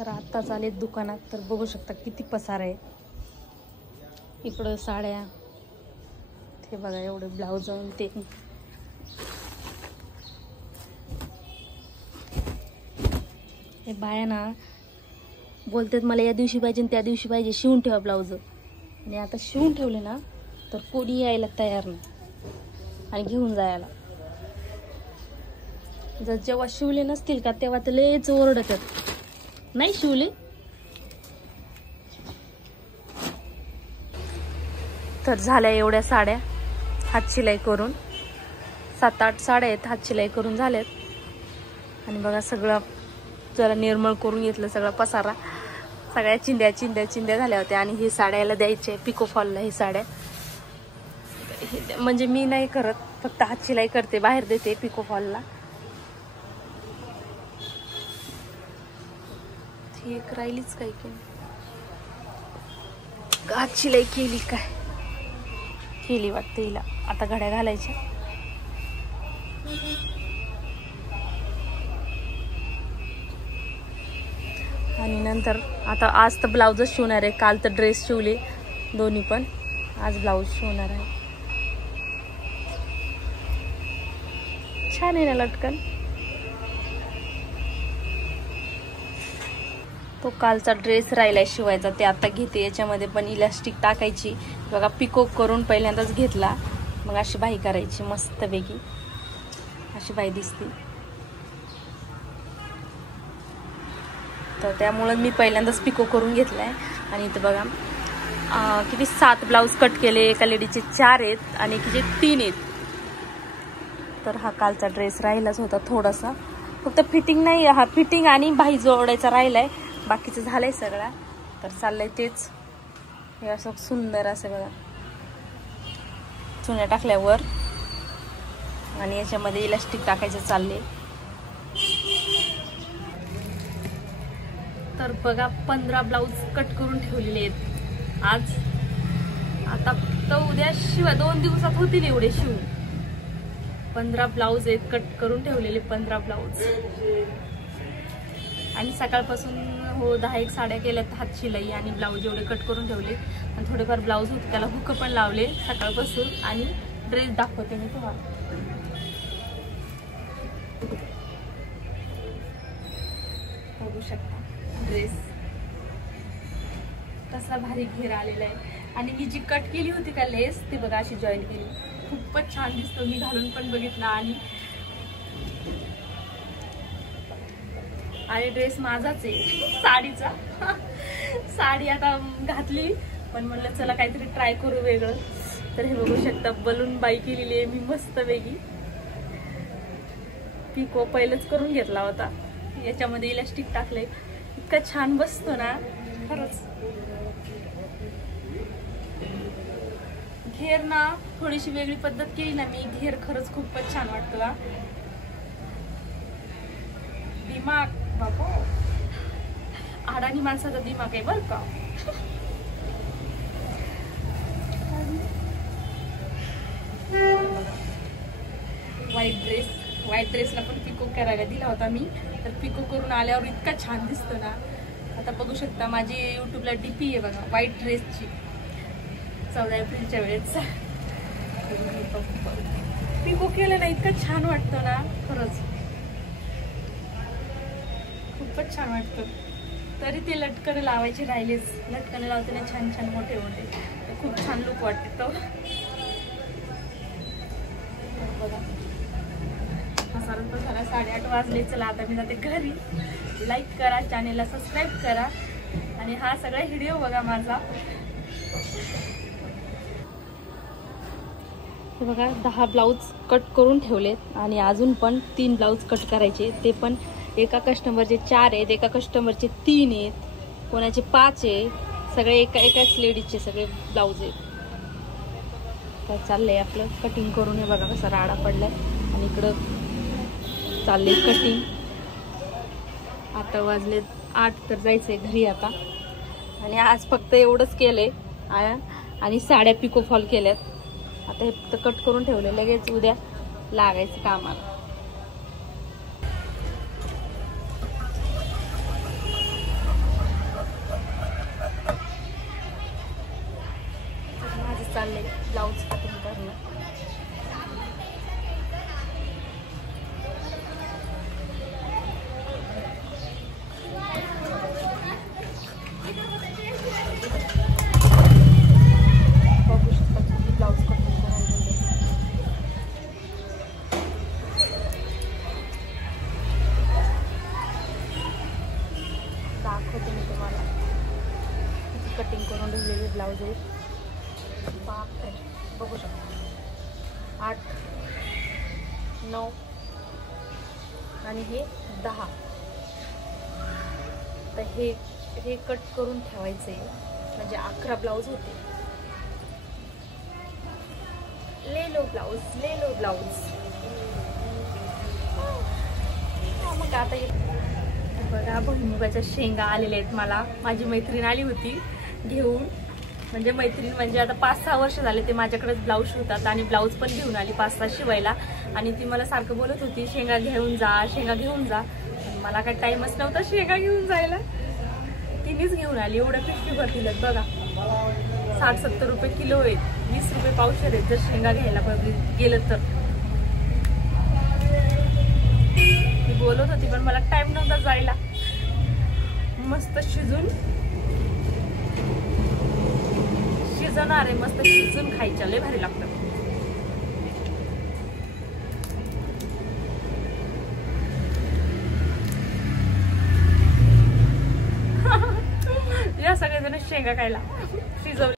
तर आत्ताच आलेत दुकानात, तर बघू शकता किती पसार आहे. इकडं साड्या, ते बघा एवढे ब्लाउज. ते हे बाया ना बोलतात मला या दिवशी पाहिजे त्या दिवशी पाहिजे, शिवून ठेवा ब्लाउज. आणि आता शिवून ठेवले ना तर कोणी यायला तयार नाही आणि घेऊन जायला. जर जेव्हा शिवले नसतील का तेव्हा तर लयच ओरडतात, नाही शिवले. तर झाल्या एवढ्या साड्या हात शिलाई करून, 7-8 साड्या आहेत हात शिलाई करून झाल्यात. आणि बघा सगळं जरा निर्मळ करून घेतलं, सगळा पसारा, सगळ्या चिंध्या चिंध्या चिंध्या झाल्या होत्या. आणि ही साड्याला द्यायचे पिको फॉलला. ही साड्या म्हणजे मी नाही करत, फक्त हात शिलाई करते, बाहेर देते पिको फॉलला. ही एक राहिलीच काय की हात शिलाई केली काय केली वाटते हिला. आता घड्या घालायच्या. आणि नंतर आता आज तर ब्लाउजच शिवणार आहे. काल तर ड्रेस शिवले दोन्ही पण, आज ब्लाउज शिवणार आहे. छान आहे ना लटकन. तो कालचा ड्रेस राहिलाय शिवायचा, ते आता घेते. याच्यामध्ये पण इलास्टिक टाकायची बघा. पिको करून पहिल्यांदाच घेतला, मग अशी बाही करायची मस्तपैकी. अशी बाही दिसते. तर त्यामुळे मी पहिल्यांदाच पिको करून घेतलाय. आणि इथं बघा किती 7 ब्लाऊज कट केले. एका लेडीचे 4 आहेत आणि एकीचे 3 आहेत. तर हा कालचा ड्रेस राहिलाच होता थोडासा, फक्त फिटिंग नाही, हा फिटिंग आणि बाही जोडायचा राहिलाय, बाकीचं झालंय सगळा. तर चाललंय तेच. हे असं सुंदर असं बघा चुन्या टाकल्यावर, आणि याच्यामध्ये इलास्टिक टाकायचं चालले. तर बघा 15 ब्लाऊज कट करून ठेवलेले आहेत आज. आता फक्त उद्या शिवा 2 दिवसात होतील एवढे शिवून. 15 ब्लाऊज आहेत कट करून ठेवलेले, 15 ब्लाऊज. आणि सकाळपासून हो 10-1 साड्या केल्यात हात शिलाई आणि ब्लाऊज एवढे कट करून ठेवले. आणि थोडेफार ब्लाऊज होते त्याला हुक पण लावले सकाळपासून. आणि ड्रेस दाखवते मी तुम्हाला. बघू शकता ड्रेस कसला भारी घेर आलेला आहे. आणि ही जी कट केली होती का लेस, ती बघा अशी जॉईन केली, खूपच छान दिसतो. मी घालून पण बघितला. आणि ड्रेस माझाच आहे साडीचा. साडी आता घातली, पण म्हणलं चला काहीतरी ट्राय करू वेगळं. तर हे बघू शकता बलून बाई केलेली आहे मी मस्त वेगळी. पिको पहिलंच करून घेतला होता. याच्यामध्ये इलास्टिक टाकलंय, इतका छान बसतो ना खरंच. घेर ना थोडीशी वेगळी पद्धत केली ना मी, घेर खरंच खूपच छान वाटतो. दिमाग बाबो, अडाणी माणसाचा दिमाग आहे बरं का. व्हाईट ड्रेसला पण पिको करायला दिला होता मी. तर पिको करून आल्यावर इतका छान दिसतो ना. आता बघू शकता माझी युट्यूबला डीपी आहे बघा व्हाईट ड्रेसची, 14 एप्रिलच्या वेळेस पिको केलं ना, इतका छान वाटतं ना खरंच, खूपच छान वाटतं. तरी ते लटकन लावायचे राहिलेच, लटकन लावते ना छान छान मोठे मोठे, खूप छान लुक वाटते तो. बघा साधारण 8:30 वाजले. चला आता मी जाते घरी. लाईक करा, चॅनेलला सबस्क्राईब करा आणि हा सगळा व्हिडिओ बघा माझा. हे बघा 10 ब्लाऊज कट करून ठेवलेत आणि अजून पण 3 ब्लाऊज कट करायचे. ते पण एका कस्टमरचे 4 आहेत, एका कस्टमरचे 3 आहेत, कोणाचे 5 आहे. सगळे एकाच लेडीजचे सगळे ब्लाऊज आहेत. तर चाललंय आपलं कटिंग करून. हे बघा कसा राडा पडलाय. आणि इकडं चालले कटिंग. आता वाजले 8 तर जायचंय घरी आता. आणि आज फक्त एवढंच केलंय आणि साड्या पिको फॉल केल्यात. आता हे फक्त कट करून ठेवले, लगेच उद्या लागायचं कामाला. दाखवते मी तुम्हाला कटिंग करून ठेवलेले ब्लाऊज आहेत. बापरे, बघू शकता 8, 9 आणि हे 10. तर हे कट करून ठेवायचे म्हणजे 11 ब्लाऊज होते. ले लो ब्लाऊज. मग आता बघा भुईमुगाच्या शेंगा आलेल्या आहेत. मला माझी मैत्रीण आली होती घेऊन, म्हणजे मैत्रीण म्हणजे आता 5-6 वर्ष झाले ते माझ्याकडेच ब्लाऊज शिवतात आणि ब्लाऊज पण घेऊन आली 5-6 शिवायला. आणि ती मला सारखं बोलत होती शेंगा घेऊन जा. मला काय टाइमच नव्हता शेंगा घेऊन जायला. तिनेच घेऊन आली. एवढ्या पिशवी भरतील बघा. 60-70 रुपये किलो आहेत, 20 रुपये पावशेर आहेत जर शेंगा घ्यायला गेलं तर. ती बोलत होती पण मला टाइम नव्हता जायला. मस्त शिजणार आहे, मस्त शिजून खायच्या, लय भारी लागतं. या सगळेजण शेंगा खायला शिजवले.